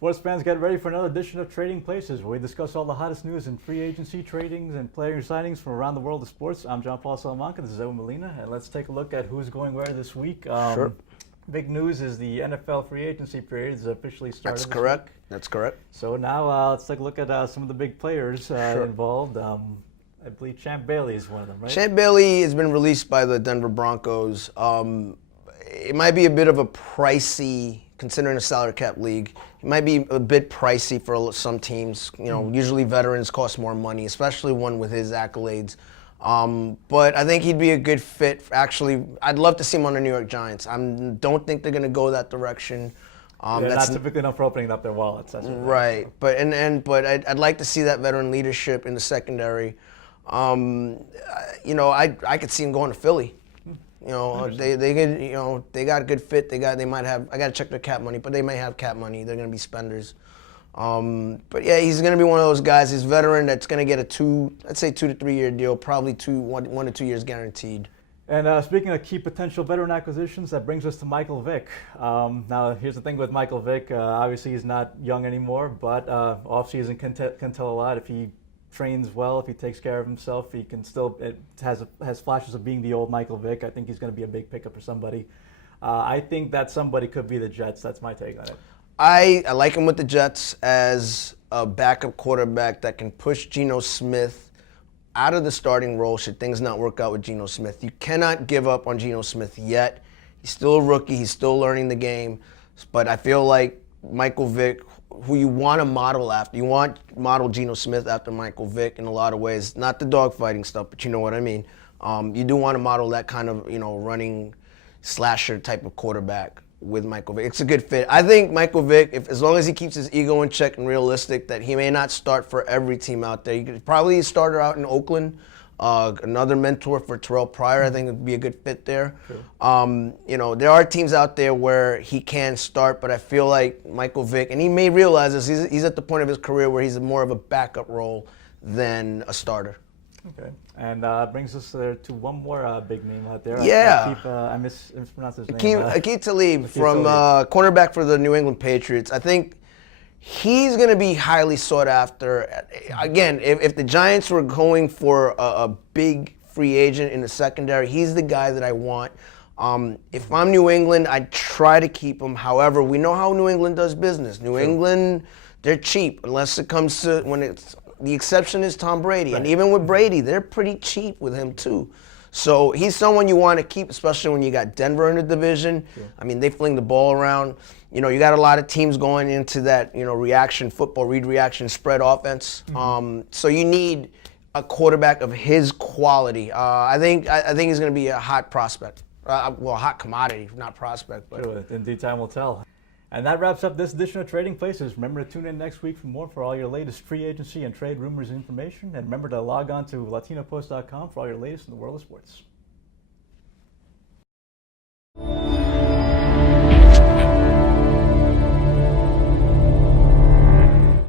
Sports fans, get ready for another edition of Trading Places, where we discuss all the hottest news in free agency, tradings, and player signings from around the world of sports. I'm John Paul Salamanca. This is Owen Molina, and let's take a look at who's going where this week. Sure. Big news is the NFL free agency period has officially started. That's correct. Week. That's correct. So now let's take a look at some of the big players involved. I believe Champ Bailey is one of them, right? Champ Bailey has been released by the Denver Broncos. It might be a bit of a pricey, considering a salary cap league. It might be a bit pricey for some teams. You know, usually veterans cost more money, especially one with his accolades. But I think he'd be a good fit. Actually, I'd love to see him on the New York Giants. I don't think they're going to go that direction. That's not typically known for opening up their wallets. That's right. But I'd like to see that veteran leadership in the secondary. You know, I could see him going to Philly. You know, they got a good fit. They might have. I got to check their cap money, but they may have cap money. They're going to be spenders. But yeah, he's going to be one of those guys. He's a veteran that's going to get I'd say 2 to 3 year deal, probably 1 to 2 years guaranteed. And speaking of key potential veteran acquisitions, that brings us to Michael Vick. Now, here's the thing with Michael Vick. Obviously, he's not young anymore, but offseason can tell a lot. If he trains well, if he takes care of himself, he can still has flashes of being the old Michael Vick. I think he's going to be a big pickup for somebody. I think that somebody could be the Jets. That's my take on it. I like him with the Jets as a backup quarterback that can push Geno Smith out of the starting role should things not work out with Geno Smith. You cannot give up on Geno Smith yet. He's still a rookie. He's still learning the game. But I feel like Michael Vick, who you want to model after, you want to model Geno Smith after Michael Vick in a lot of ways. Not the dogfighting stuff, but you know what I mean. You do want to model that kind of, running slasher type of quarterback with Michael Vick. It's a good fit. I think Michael Vick, as long as he keeps his ego in check and realistic, that he may not start for every team out there. He could probably start out in Oakland. Another mentor for Terrell Pryor, I think would be a good fit there. Sure. There are teams out there where he can start, but I feel like Michael Vick, and he may realize this, he's at the point of his career where he's more of a backup role than a starter. Okay, and brings us to one more big name out there. Yeah. I mispronounced his name. Aqib Talib from cornerback for the New England Patriots. I think he's going to be highly sought after. Again, if the Giants were going for a big free agent in the secondary, he's the guy that I want. If I'm New England, I'd try to keep him. However, we know how New England does business. New England, they're cheap unless it comes to when it's. The exception is Tom Brady. Right. And even with Brady, they're pretty cheap with him too. So he's someone you want to keep, especially when you got Denver in the division. Sure. I mean, they fling the ball around. You got a lot of teams going into that, reaction football, read reaction, spread offense. Mm-hmm. So you need a quarterback of his quality. I think he's going to be a hot prospect. A hot commodity, not prospect. But. Sure, in due time will tell. And that wraps up this edition of Trading Places. Remember to tune in next week for all your latest free agency and trade rumors and information. And remember to log on to LatinoPost.com for all your latest in the world of sports.